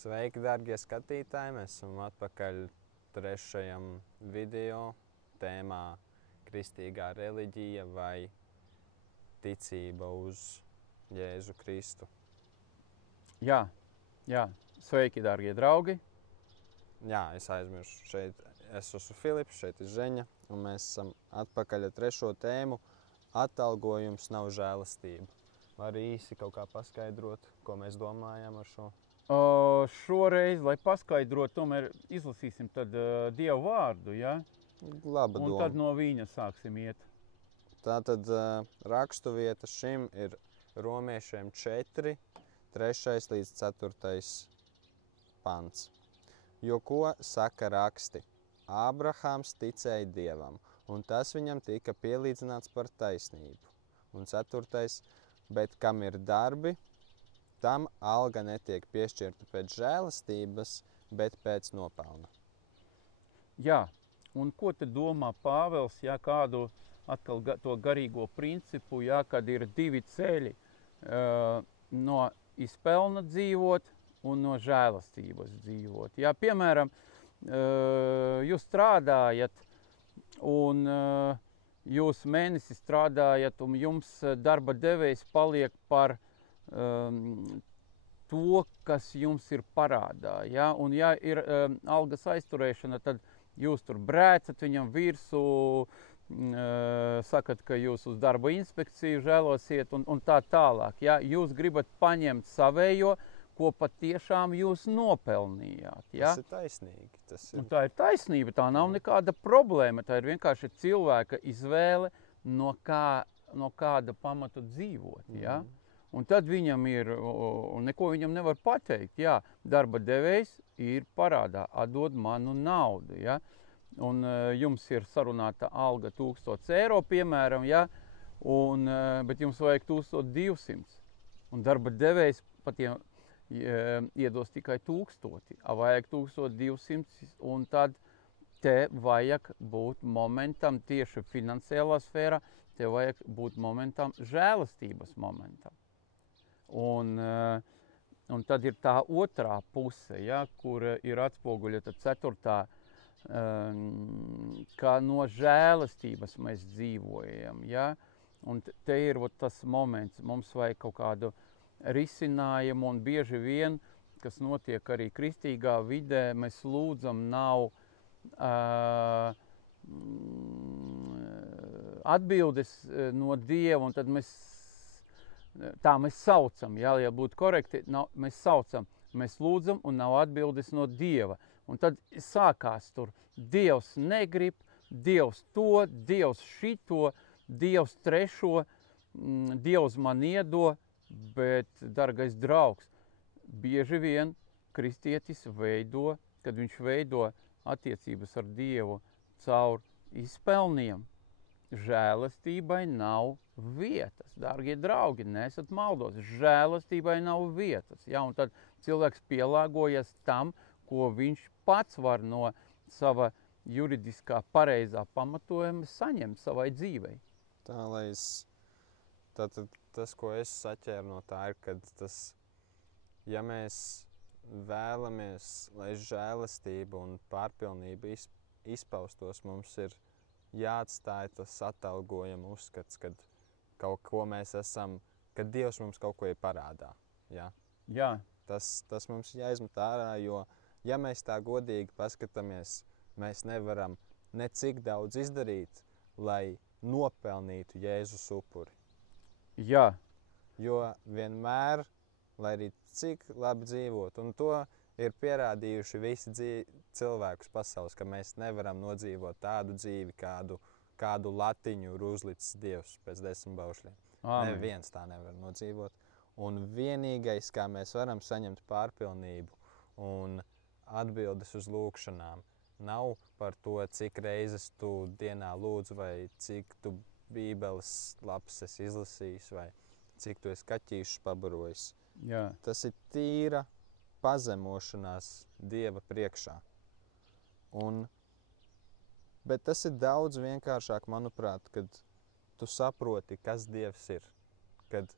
Sveiki, darbie skatītāji! Mēs esam atpakaļ trešajam video tēmā kristīgā reliģija vai ticība uz Jēzu Kristu. Jā, sveiki, dārgie draugi! Jā, es aizmirsu. Šeit es esmu Filips, šeit ir Žeņa, un mēs esam atpakaļ ar trešo tēmu – atalgojums nav žēlastība. Var īsi kaut kā paskaidrot, ko mēs domājam ar šo? Šoreiz, lai paskaidrotu, tomēr izlasīsim tad Dievu vārdu, ja? Laba doma. Un tad no viņa sāksim iet. Tātad rakstuvieta šim ir Romiešiem 4, 3. līdz 4. pants. Jo ko saka raksti? Ābrahāms ticēja Dievam, un tas viņam tika pielīdzināts par taisnību. Un 4. bet kam ir darbi, tam alga netiek piešķirta pēc žēlastības, bet pēc nopelna. Jā, un ko te domā Pāvels, ja kādu atkal to garīgo principu, ja, kad ir divi ceļi no izpelna dzīvot un no žēlastības dzīvot. Ja, piemēram, jūs strādājat un jūs mēnesi strādājat un jums darba devējs paliek par to, kas jums ir parādā. Ja? Un ja ir algas aizturēšana, tad jūs tur brēcat viņam virsū, sakat, ka jūs uz darba inspekciju žēlosiet un tā tālāk. Ja? Jūs gribat paņemt savējo, ko patiešām jūs nopelnījāt. Ja? Tas ir taisnīgi. Un tā ir taisnība, tā nav nekāda problēma. Tā ir vienkārši cilvēka izvēle, no kāda pamata dzīvot. Ja? Un tad viņam ir, un neko viņam nevar pateikt, jā, darba devējs ir parādā, atdod manu naudu, ja? Un jums ir sarunāta alga 1000 eiro, piemēram, ja? Bet jums vajag 1200. Un darba devējs patiem iedos tikai 1000, vajag 1200, un tad te vajag būt momentam, tieši finansiālā sfērā, te vajag būt momentam, žēlastības momentam. Un tad ir tā otrā puse, ja, kur ir atspoguļota 4. Kā no žēlastības mēs dzīvojam. Ja? Un te ir tas moments, mums vajag kaut kādu risinājumu, un bieži vien, kas notiek arī kristīgā vidē, mēs lūdzam nav atbildes no Dieva, un tad mēs saucam, ja būtu korekti, mēs saucam, mēs lūdzam un nav atbildes no Dieva. Un tad sākās tur, Dievs negrib, Dievs to, Dievs šito, Dievs trešo, Dievs man iedo, bet, dargais draugs, bieži vien kristietis veido, kad viņš veido attiecības ar Dievu caur izpelniem, žēlastībai nav vietas. Dārgie draugi, nesat maldos, žēlastībai nav vietas. Ja? Un tad cilvēks pielāgojas tam, ko viņš pats var no sava juridiskā pareizā pamatojuma saņemt savai dzīvei. Tas, ko es saķēru no tā, ir, ka ja mēs vēlamies, lai žēlastība un pārpilnība izpaustos, mums ir jāatstāj tas atalgojuma uzskats, kad kaut ko mēs esam, kad Dievs mums kaut ko ir parādā. Ja? Jā. Tas mums jāizmet ārā, jo, ja mēs tā godīgi paskatāmies, mēs nevaram necik daudz izdarīt, lai nopelnītu Jēzus upuri. Jā. Jo vienmēr, lai arī cik labi dzīvot, un to ir pierādījuši visi cilvēkus pasaules, ka mēs nevaram nodzīvot tādu dzīvi, kādu latiņu ir uzlicis Dievs pēc 10 baušļiem. Neviens tā nevar nodzīvot. Un vienīgais, kā mēs varam saņemt pārpilnību un atbildes uz lūkšanām, nav par to, cik reizes tu dienā lūdzu, vai cik tu bībeles lapas esi izlasījis, vai cik tu esi kaķīšus pabarojis. Jā. Tas ir tīra pazemošanās Dieva priekšā. Bet tas ir daudz vienkāršāk, manuprāt, kad tu saproti, kas Dievs ir. Kad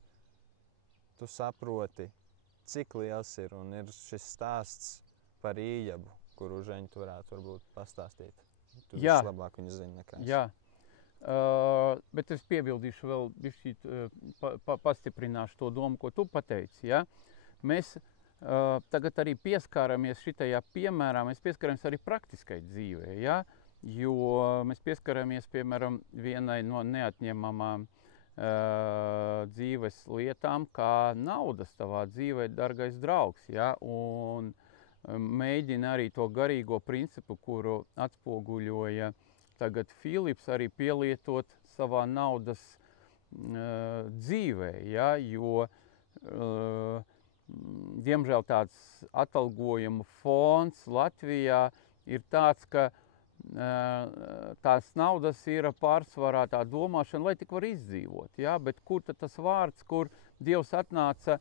tu saproti, cik liels ir, un ir šis stāsts par Ījabu, kuru Žeņa tu varētu varbūt pastāstīt. Tu vislabāk viņu zini nekā es. Jā. Bet es piebildīšu vēl bišķīt, pastiprināšu to domu, ko tu pateici. Ja? Mēs tagad arī pieskaramies šitajā piemērā, mēs pieskaramies arī praktiskai dzīvē, ja? Jo mēs pieskaramies, piemēram, vienai no neatņemamām dzīves lietām, kā naudas tavā dzīvē, dargais draugs, ja? Un mēģina arī to garīgo principu, kuru atspoguļoja tagad Filips, arī pielietot savā naudas dzīvē, ja? Jo diemžēl tāds atalgojuma fons Latvijā ir tāds, ka tās naudas ir pārsvarā tā domāšana, lai tik var izdzīvot, ja? Bet kur tad tas vārds, kur Dievs atnāca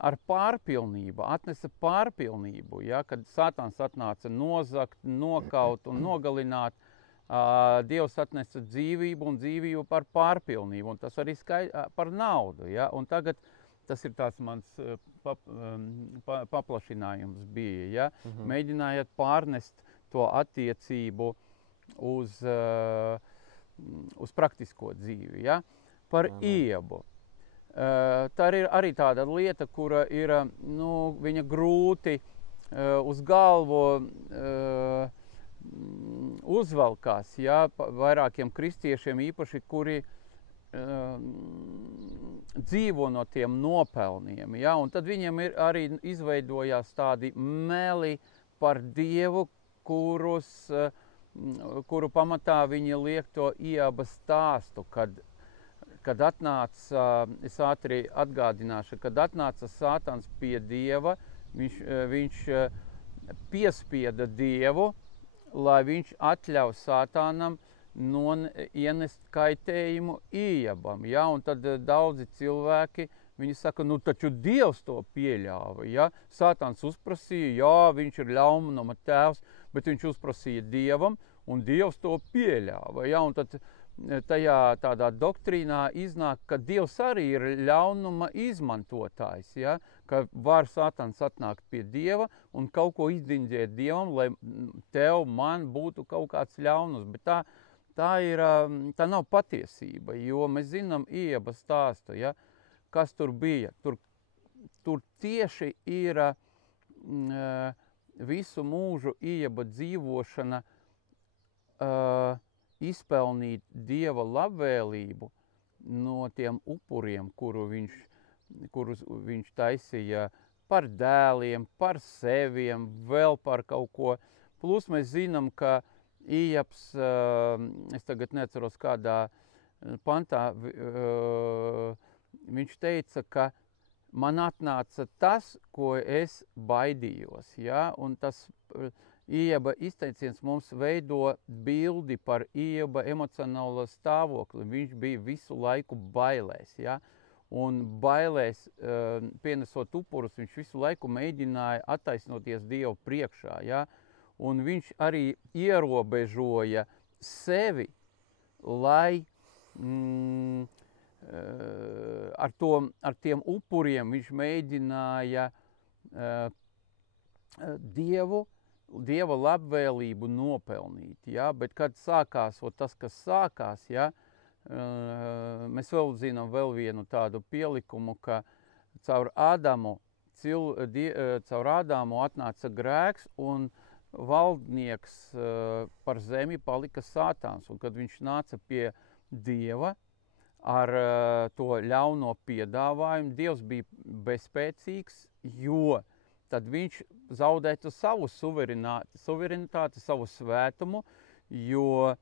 ar pārpilnību, atnesa pārpilnību, ja? Kad Sātans atnāca nozagt, nokaut un nogalināt, Dievs atnesa dzīvību un dzīvību par pārpilnību, un tas arī par naudu, ja? Un tagad tas ir tāds mans paplašinājums bija, ja? Mēģinājāt pārnest to attiecību uz praktisko dzīvi, ja? Par Ījabu. Tā ir arī tāda lieta, kura ir, viņa grūti uz galvu uzvalkās, ja? Vairākiem kristiešiem īpaši, kuri dzīvo no tiem nopelniem, ja? Un tad viņiem arī izveidojās tādi meli par Dievu, kuru pamatā viņi liek to Ījaba stāstu, kad atnāca, es ātri atgādināšu, kad atnāca Sātans pie Dieva, viņš piespieda Dievu, lai viņš atļauj Sātānam ienest kaitējumu Ījabam, ja? Un tad daudzi cilvēki, viņi saka, taču Dievs to pieļāva, ja? Sātans uzprasīja, jā, viņš ir ļaunuma tēvs, bet viņš uzprasīja Dievam, un Dievs to pieļāva, ja? Un tad tajā tādā doktrīnā iznāk, ka Dievs arī ir ļaunuma izmantotājs, ja? Ka var Sātans atnākt pie Dieva un kaut ko izdiņģēt Dievam, lai tev, man būtu kaut kāds ļaunums, bet tā nav patiesība, jo mēs zinām Ījaba stāstu, ja? Kas tur bija. Tur tieši ir visu mūžu Ījaba dzīvošana izpelnīt Dieva labvēlību no tiem upuriem, kurus viņš taisīja par dēliem, par seviem, vēl par kaut ko. Plus mēs zinām, ka Ījabs, es tagad neceros kādā pantā, viņš teica, ka man atnāca tas, ko es baidījos, ja? Un tas Ījaba izteiciens mums veido bildi par Ījaba emocionālo stāvokli. Viņš bija visu laiku bailēs, ja? Un bailēs, pienesot upurus, viņš visu laiku mēģināja attaisnoties Dievu priekšā, ja? Un viņš arī ierobežoja sevi, lai ar tiem upuriem viņš mēģināja Dieva labvēlību nopelnīt, ja? Bet kad sākās tas, kas sākās, ja? Mēs vēl zinām vēl vienu tādu pielikumu, ka caur Ādamu atnāca grēks un valdnieks par zemi palika Sātans. Un kad viņš nāca pie Dieva ar to ļauno piedāvājumu, Dievs bija bezspēcīgs, jo tad viņš zaudētu savu suverenitāti, savu svētumu, jo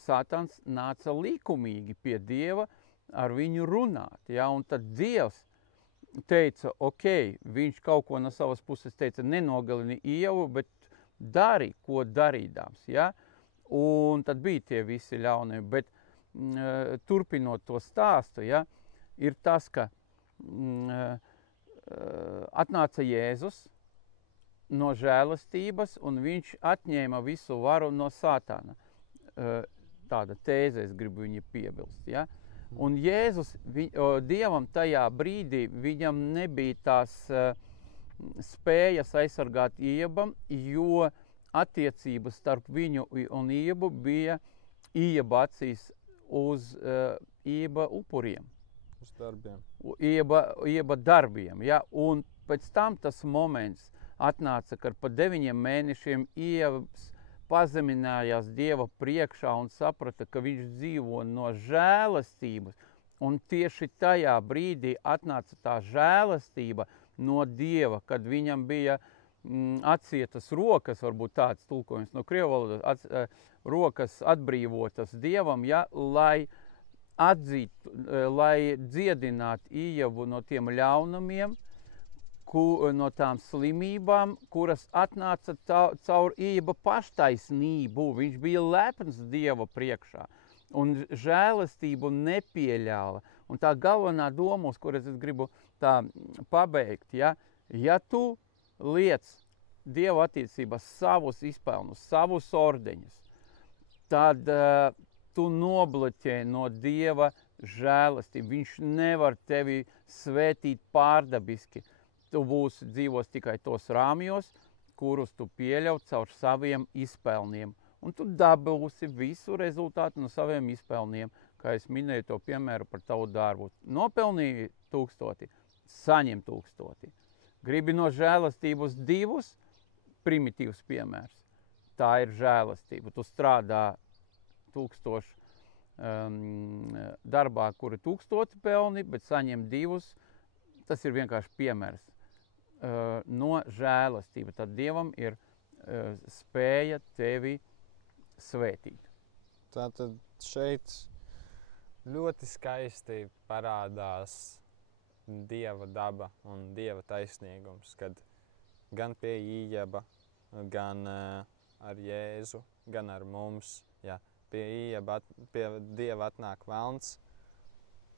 Sātans nāca likumīgi pie Dieva ar viņu runāt. Ja? Un tad Dievs teica, viņš kaut ko no savas puses teica, nenogalini Ievu, bet dari, ko darīdams. Ja? Un tad bija tie visi ļaunie. Bet turpinot to stāstu, ja, ir tas, ka atnāca Jēzus no žēlastības un viņš atņēma visu varu no Sātana. Tāda tēze, es gribu viņu piebilst. Ja? Un Jēzus, Dievam tajā brīdī, viņam nebija tās spējas aizsargāt Iebam, jo attiecības starp viņu un Iebu bija Ieba acīs uz Ieba upuriem. Uz darbiem. Ieba darbiem, ja? Un pēc tam tas moments atnāca, kad pa 9 mēnešiem Iebs pazeminājās Dieva priekšā un saprata, ka viņš dzīvo no žēlastības. Un tieši tajā brīdī atnāca tā žēlastība no Dieva, kad viņam bija atsietas rokas, varbūt tāds tulkojums no krievu valodas, rokas atbrīvotas Dievam, ja, lai atzītu, lai dziedinātu Ievu no tiem ļaunumiem, no tām slimībām, kuras atnāca caur Ieba paštaisnību. Viņš bija lepns Dieva priekšā un žēlastību nepieļāva. Un tā galvenā doma, uz kuras es gribu tā pabeigt, ja tu liec Dieva attiecībās savus izpelnus, savus ordeņus, tad tu nobloķē no Dieva žēlastību. Viņš nevar tevi svētīt pārdabiski. Tu dzīvos tikai tos rāmjos, kurus tu pieļauj caur saviem izpelniem. Un tu dabūsi visu rezultātu no saviem izpelniem, kā es minēju to piemēru par tavu darbu. Nopelnīji 1000, saņem 1000. Gribi no žēlastības 2, primitīvs piemērs. Tā ir žēlastība. Tu strādā 1000 darbā, kuri 1000 pelni, bet saņem 2. Tas ir vienkārši piemērs. No žēlastība. Tad Dievam ir spēja tevi svētīt. Tātad šeit ļoti skaisti parādās Dieva daba un Dieva taisnīgums, kad gan pie Ieba, gan ar Jēzu, gan ar mums, pie Dieva atnāk velns.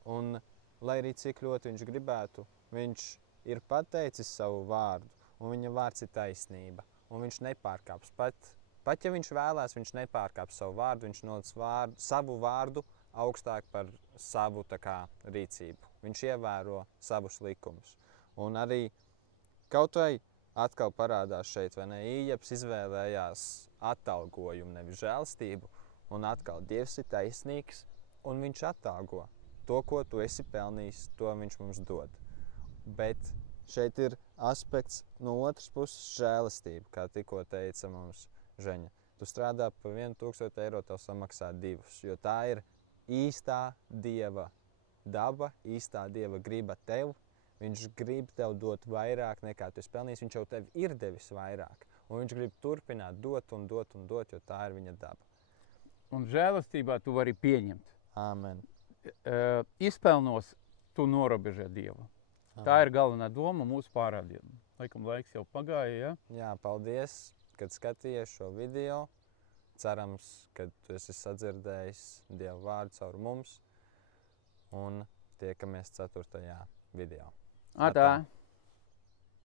Un, lai arī cik ļoti viņš gribētu, viņš ir pateicis savu vārdu, un viņa vārds ir taisnība, un viņš nepārkāps. Pat ja viņš vēlēs, viņš nepārkāps savu vārdu, viņš nolic savu vārdu augstāk par savu rīcību. Viņš ievēro savus likumus. Un arī kaut vai atkal parādās šeit, vai ne, Iebs izvēlējās atalgojumu, nevis žēlstību, un atkal Dievs ir taisnīgs, un viņš atalgo. To, ko tu esi pelnījis, to viņš mums dod. Bet šeit ir aspekts no otras puses žēlastība, kā tikko teica mums Žeņa. Tu strādā par 1000 eiro, tev samaksā 2, jo tā ir īstā Dieva daba, īstā Dieva griba tev. Viņš grib tev dot vairāk nekā tu esi pelnījis, viņš jau tev ir devis vairāk. Un viņš grib turpināt dot un dot un dot, jo tā ir viņa daba. Un žēlastībā tu vari pieņemt. Āmen. Izpelnos tu norobežē Dievu. Tā ir galvenā doma mūsu pārādījumam. Laikam laiks jau pagāja, ja? Jā, paldies, kad skatījies šo video. Cerams, ka tu esi sadzirdējis Dieva vārdu caur mums. Un tiekamies 4. video. Atā!